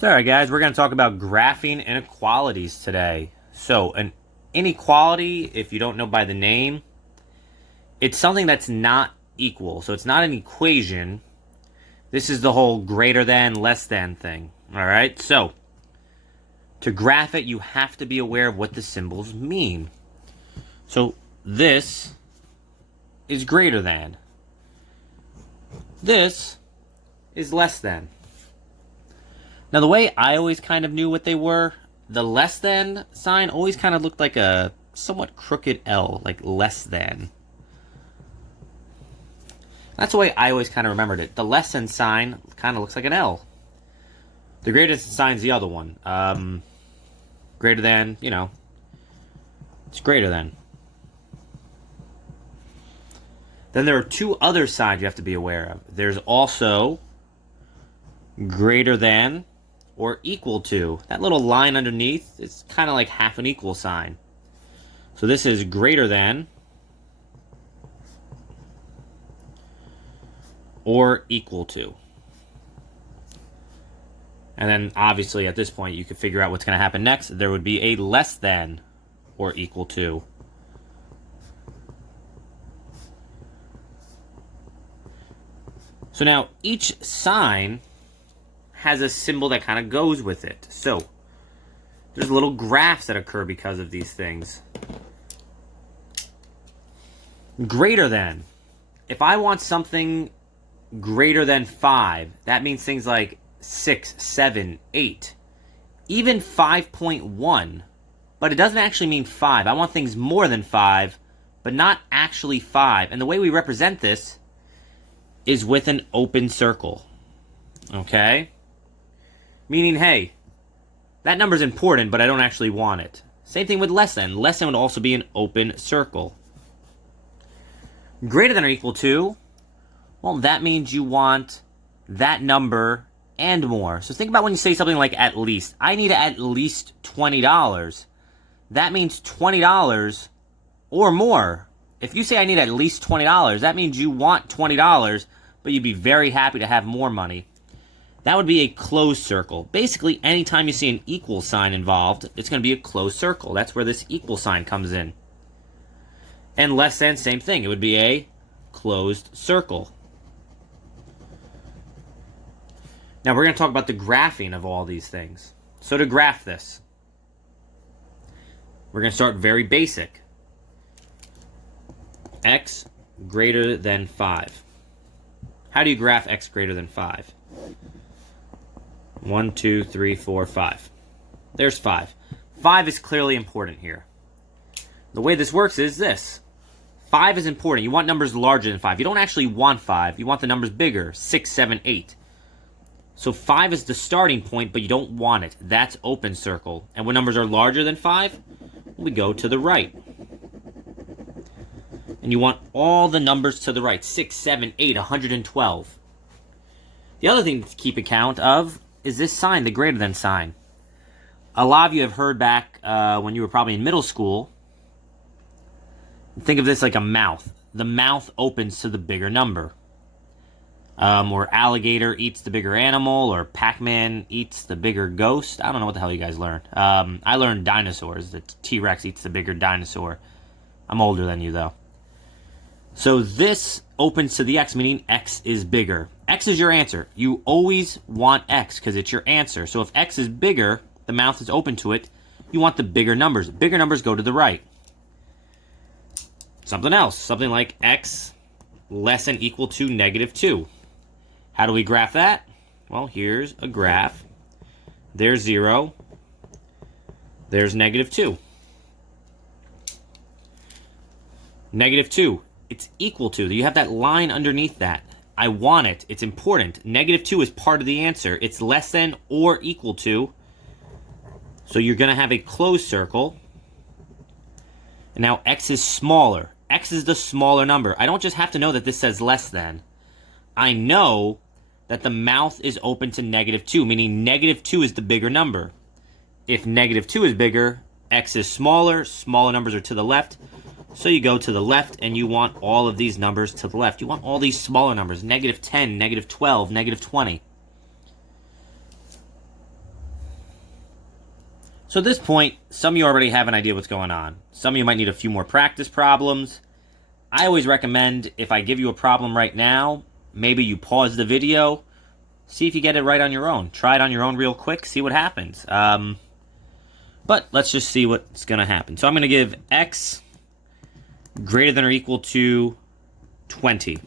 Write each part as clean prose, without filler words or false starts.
So, all right, guys, we're going to talk about graphing inequalities today. So, an inequality, if you don't know by the name, it's something that's not equal. So, it's not an equation. This is the whole greater than, less than thing. All right? So, to graph it, you have to be aware of what the symbols mean. So, this is greater than. This is less than. Now, the way I always kind of knew what they were, the less than sign always kind of looked like a somewhat crooked L, like less than. That's the way I always kind of remembered it. The less than sign kind of looks like an L. The greater than sign's the other one. Greater than, it's greater than. Then there are two other signs you have to be aware of. There's also greater than or equal to. That little line underneath, it's kind of like half an equal sign. So this is greater than or equal to. And then obviously at this point you can figure out what's going to happen next. There would be a less than or equal to. So now each sign has a symbol that kind of goes with it. So there's little graphs that occur because of these things. Greater than. If I want something greater than 5, that means things like 6, 7, 8, even 5.1. But it doesn't actually mean 5. I want things more than 5, but not actually 5. And the way we represent this is with an open circle. Okay? Meaning, hey, that number's important, but I don't actually want it. Same thing with less than. Less than would also be an open circle. Greater than or equal to, well, that means you want that number and more. So think about when you say something like at least. I need at least $20. That means $20 or more. If you say I need at least $20, that means you want $20, but you'd be very happy to have more money. That would be a closed circle. Basically, anytime you see an equal sign involved, it's going to be a closed circle. That's where this equal sign comes in. And less than, same thing. It would be a closed circle. Now, we're going to talk about the graphing of all these things. So to graph this, we're going to start very basic. X greater than 5. How do you graph x greater than 5? 1, 2, 3, 4, 5. There's 5. 5 is clearly important here. The way this works is this. 5 is important. You want numbers larger than 5. You don't actually want 5. You want the numbers bigger. 6, 7, 8. So 5 is the starting point, but you don't want it. That's open circle. And when numbers are larger than 5, we go to the right. And you want all the numbers to the right. 6, 7, 8, 112. The other thing to keep account of is this sign, the greater than sign. A lot of you have heard back when you were probably in middle school. Think of this like a mouth. The mouth opens to the bigger number. Or alligator eats the bigger animal, or Pac-Man eats the bigger ghost. I don't know what the hell you guys learned. I learned dinosaurs. The T-Rex eats the bigger dinosaur. I'm older than you, though. So this opens to the x, meaning x is bigger. X is your answer. You always want x because it's your answer. So if x is bigger, the mouth is open to it, you want the bigger numbers. Bigger numbers go to the right. Something else. Something like x less than equal to negative 2. How do we graph that? Well, here's a graph. There's 0. There's negative 2. Negative 2. It's equal to. You have that line underneath that. I want it. It's important. Negative 2 is part of the answer. It's less than or equal to. So you're going to have a closed circle. And now x is smaller. X is the smaller number. I don't just have to know that this says less than. I know that the mouth is open to negative 2, meaning negative 2 is the bigger number. If negative 2 is bigger, x is smaller. Smaller numbers are to the left. So you go to the left, and you want all of these numbers to the left. You want all these smaller numbers, negative 10, negative 12, negative 20. So at this point, some of you already have an idea what's going on. Some of you might need a few more practice problems. I always recommend, if I give you a problem right now, maybe you pause the video, see if you get it right on your own. Try it on your own real quick, see what happens. But let's just see what's going to happen. So I'm going to give x greater than or equal to 20.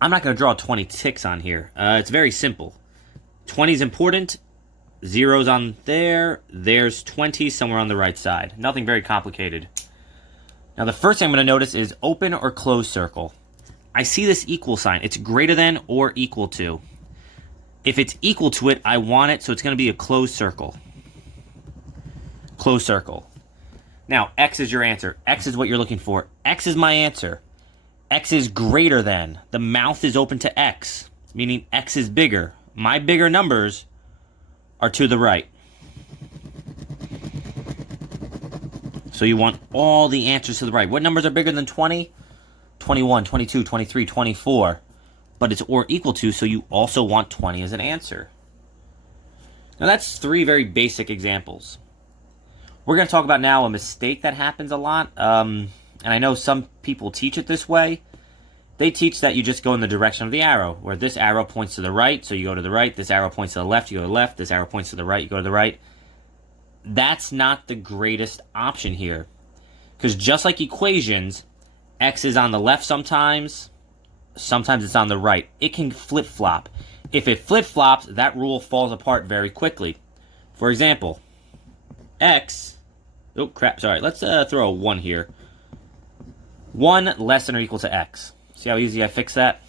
I'm not going to draw 20 ticks on here. It's very simple. 20 is important. 0's on there. There's 20 somewhere on the right side. Nothing very complicated. Now the first thing I'm going to notice is open or close circle. I see this equal sign. It's greater than or equal to. If it's equal to it, I want it, so it's going to be a closed circle. Closed circle. Now, x is your answer. X is what you're looking for. X is my answer. X is greater than. The mouth is open to x, meaning x is bigger. My bigger numbers are to the right. So you want all the answers to the right. What numbers are bigger than 20? 21, 22, 23, 24. But it's or equal to, so you also want 20 as an answer. Now that's three very basic examples. We're going to talk about now a mistake that happens a lot. And I know some people teach it this way. They teach that you just go in the direction of the arrow, where this arrow points to the right, so you go to the right. This arrow points to the left, you go to the left. This arrow points to the right, you go to the right. That's not the greatest option here. Because just like equations, x is on the left sometimes it's on the right. It can flip-flop. If it flip-flops, that rule falls apart very quickly. For example, x... Oh, crap, sorry. Let's throw a 1 here. 1 less than or equal to x. See how easy I fix that?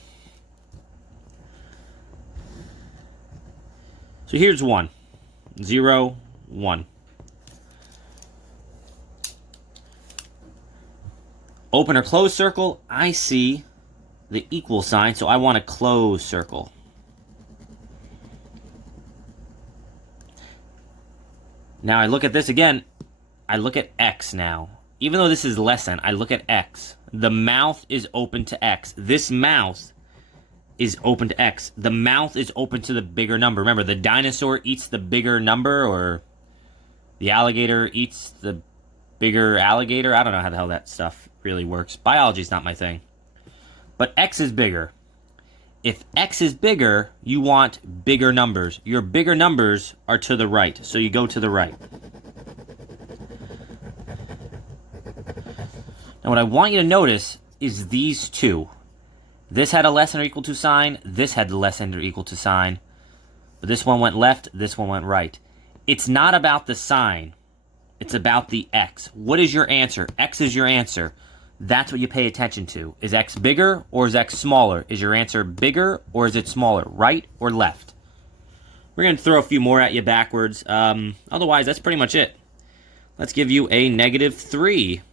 So here's 1. 0, 1. Open or close circle, I see the equal sign, so I want a closed circle. Now I look at this again, I look at x now. Even though this is less than, I look at x. The mouth is open to x. This mouth is open to x. The mouth is open to the bigger number. Remember, the dinosaur eats the bigger number, or the alligator eats the bigger alligator. I don't know how the hell that stuff really works. Biology's not my thing. But x is bigger. If x is bigger, you want bigger numbers. Your bigger numbers are to the right, so you go to the right. Now what I want you to notice is these two. This had a less than or equal to sign. This had the less than or equal to sign. But this one went left. This one went right. It's not about the sign. It's about the x. What is your answer? X is your answer. That's what you pay attention to. Is x bigger or is x smaller? Is your answer bigger or is it smaller? Right or left? We're going to throw a few more at you backwards. Otherwise, that's pretty much it. Let's give you a -3.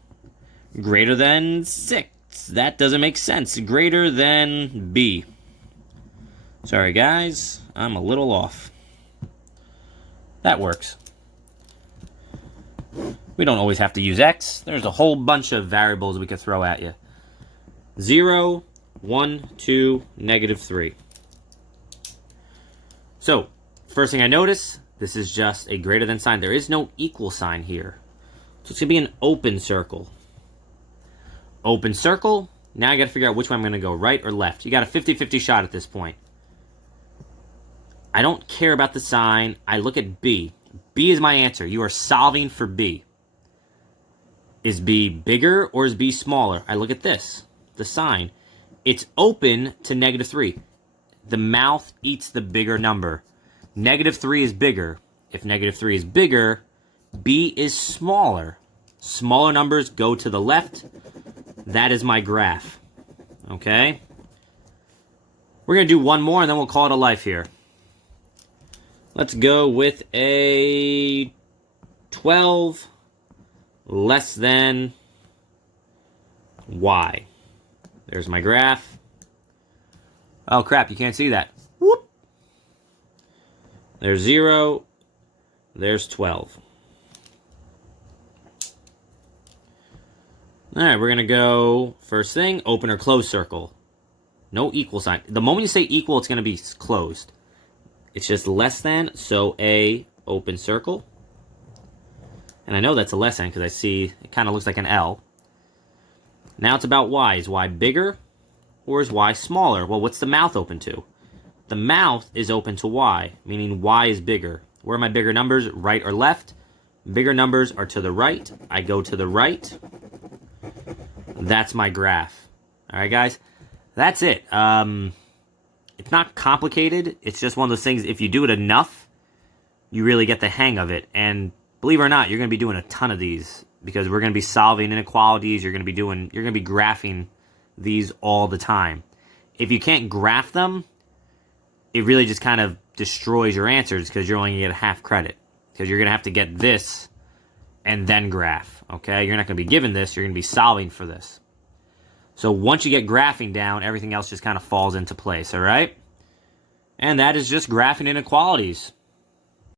Greater than 6. That doesn't make sense. Greater than b. Sorry, guys. I'm a little off. That works. We don't always have to use x. There's a whole bunch of variables we could throw at you. 0, 1, 2, -3. So, first thing I notice, this is just a greater than sign. There is no equal sign here. So it's going to be an open circle. Open circle. Now I got to figure out which way I'm going to go, right or left. You got a 50-50 shot at this point. I don't care about the sign. I look at B. B is my answer. You are solving for B. Is B bigger or is B smaller? I look at this, the sign. It's open to -3. The mouth eats the bigger number. -3 is bigger. If -3 is bigger, B is smaller. Smaller numbers go to the left. That is my graph. Okay? We're going to do one more and then we'll call it a life here. Let's go with a 12 less than y. There's my graph. Oh, crap, you can't see that. Whoop. There's 0. There's 12. All right, we're going to go, first thing, open or close circle. No equal sign. The moment you say equal, it's going to be closed. It's just less than, so A, open circle. And I know that's a less than because I see it kind of looks like an L. Now it's about Y. Is Y bigger or is Y smaller? Well, what's the mouth open to? The mouth is open to Y, meaning Y is bigger. Where are my bigger numbers, right or left? Bigger numbers are to the right. I go to the right. That's my graph. All right, guys? That's it. It's not complicated. It's just one of those things, if you do it enough, you really get the hang of it. And believe it or not, you're going to be doing a ton of these because we're going to be solving inequalities. You're going to be graphing these all the time. If you can't graph them, it really just kind of destroys your answers because you're only going to get half credit because you're going to have to get this and then graph, okay? You're not going to be given this. You're going to be solving for this. So once you get graphing down, everything else just kind of falls into place, all right? And that is just graphing inequalities.